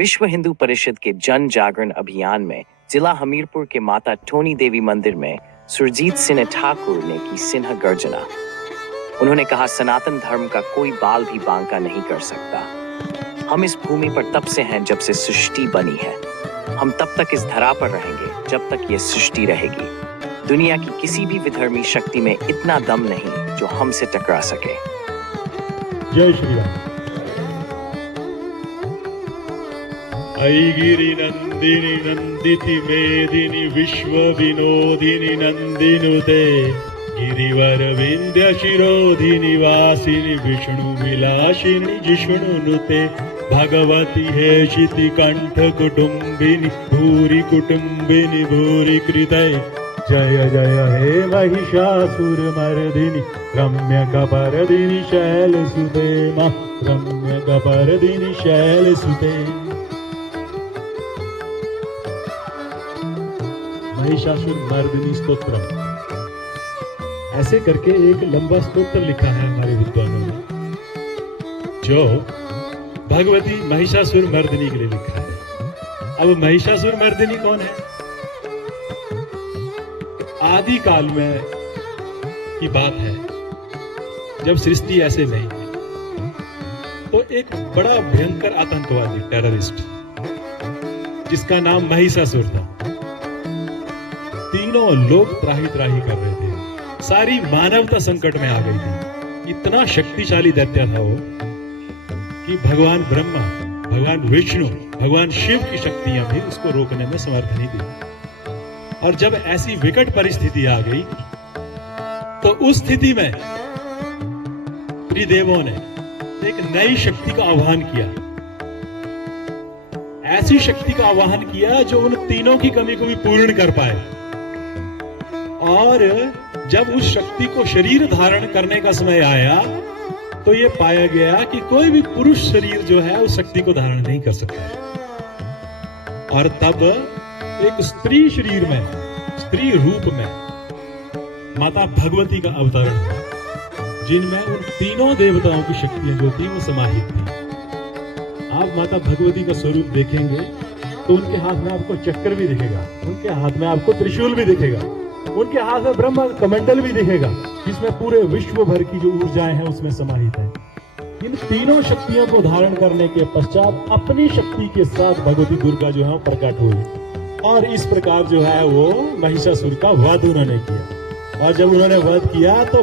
विश्व हिंदू परिषद के जन जागरण अभियान में जिला हमीरपुर के माता टोनी देवी मंदिर में सुरजीत सिन्हा ठाकुर ने की सिन्हा गर्जना। उन्होंने कहा, सनातन धर्म का कोई बाल भी बांका नहीं कर सकता। हम इस भूमि पर तब से हैं जब से सृष्टि बनी है। हम तब तक इस धरा पर रहेंगे जब तक ये सृष्टि रहेगी। दुनिया की किसी भी विधर्मी शक्ति में इतना दम नहीं जो हमसे टकरा सके। जय श्री राम। ऐगिरि नंदिनी नंदिति मेदिनी विश्व विनोदिनी नंदिनुते गिरिवर विंध्य शिरोधिनी वासिनी विष्णु विलासिनी जिष्णुनुते भगवती हे शिति कंठ कुटुंबिनी भूरि कुटुंबिनी भूरि कृतय जय जय हे महिषासुर मर्दिनी रम्य कपर्दिनी शैल सुते मां रम्य कपर्दिनी शैल सुते। महिषासुर मर्दिनी स्तोत्रम, ऐसे करके एक लंबा स्तोत्र लिखा है हमारे विद्वानों ने, जो भगवती महिषासुर मर्दिनी के लिए लिखा है। अब महिषासुर मर्दिनी कौन है? आदि काल में की बात है, जब सृष्टि ऐसे नहीं है, तो एक बड़ा भयंकर आतंकवादी टेररिस्ट जिसका नाम महिषासुर था, तीनों लोग त्राही त्राही कर रहे थे। सारी मानवता संकट में आ गई थी। इतना शक्तिशाली दैत्य था वो कि भगवान ब्रह्मा, भगवान विष्णु, भगवान शिव की शक्तियां भी उसको रोकने में समर्थ नहीं थी। और जब ऐसी विकट परिस्थिति आ गई तो उस स्थिति में त्रिदेवों ने एक नई शक्ति का आह्वान किया। ऐसी शक्ति का आह्वान किया जो उन तीनों की कमी को भी पूर्ण कर पाए। और जब उस शक्ति को शरीर धारण करने का समय आया तो यह पाया गया कि कोई भी पुरुष शरीर जो है उस शक्ति को धारण नहीं कर सकता है। और तब एक स्त्री शरीर में, स्त्री रूप में माता भगवती का अवतरण हुआ, जिनमें उन तीनों देवताओं की शक्तियां जो थी वो समाहित थी। आप माता भगवती का स्वरूप देखेंगे तो उनके हाथ में आपको चक्र भी दिखेगा, उनके हाथ में आपको त्रिशूल भी दिखेगा, उनके हाथ में ब्रह्म कमंडल भी दिखेगा, जिसमें पूरे विश्व भर की जो ऊर्जाएं हैं उसमें समाहित है। इन तीनों शक्तियों को धारण करने के पश्चात अपनी शक्ति के साथ भगवती दुर्गा जो है प्रकट हुई और इस प्रकार जो है वो महिषासुर का वध उन्होंने किया। और जब उन्होंने वध किया तो